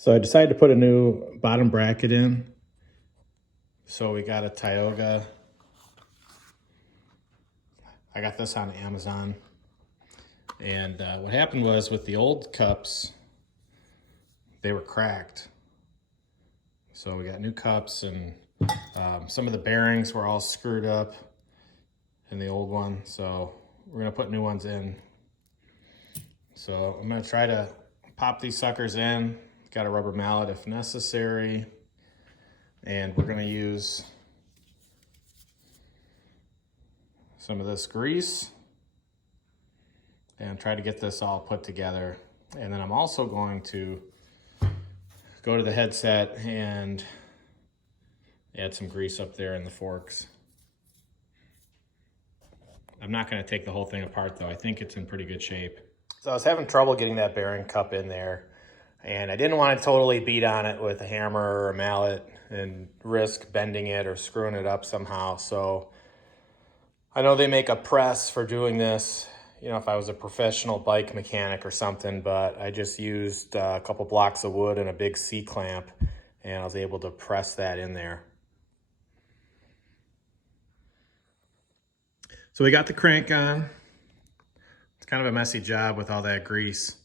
So I decided to put a new bottom bracket in. So we got a Tioga. I got this on Amazon. And what happened was with the old cups, they were cracked. So we got new cups, and some of the bearings were all screwed up in the old one. So we're gonna put new ones in. So I'm gonna try to pop these suckers in. Got a rubber mallet if necessary. And we're gonna use some of this grease and try to get this all put together. And then I'm also going to go to the headset and add some grease up there in the forks. I'm not gonna take the whole thing apart though. I think it's in pretty good shape. So I was having trouble getting that bearing cup in there, and I didn't want to totally beat on it with a hammer or a mallet and risk bending it or screwing it up somehow. So I know they make a press for doing this, you know, if I was a professional bike mechanic or something, but I just used a couple blocks of wood and a big C-clamp, and I was able to press that in there. So we got the crank on. It's kind of a messy job with all that grease,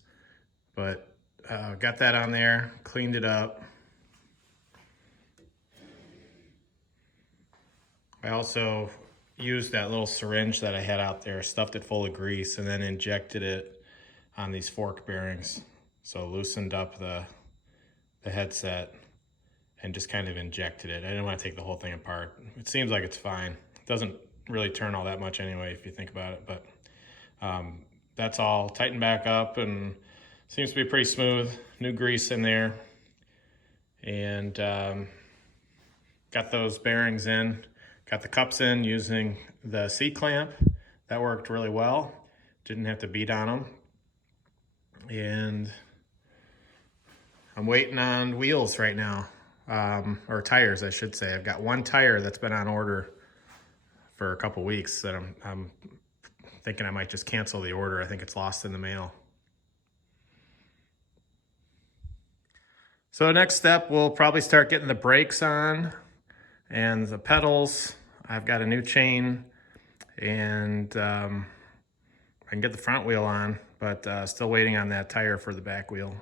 but got that on there, cleaned it up. I also used that little syringe that I had out there, stuffed it full of grease, and then injected it on these fork bearings. So loosened up the headset and just kind of injected it. I didn't want to take the whole thing apart. It seems like it's fine. It doesn't really turn all that much anyway if you think about it, but that's all tightened back up and seems to be pretty smooth. New grease in there, and got those bearings in. Got the cups in using the C-clamp. That worked really well. Didn't have to beat on them. And I'm waiting on wheels right now, or tires, I should say. I've got one tire that's been on order for a couple weeks that I'm thinking I might just cancel the order. I think it's lost in the mail. So next step, we'll probably start getting the brakes on and the pedals. I've got a new chain, and I can get the front wheel on, but still waiting on that tire for the back wheel.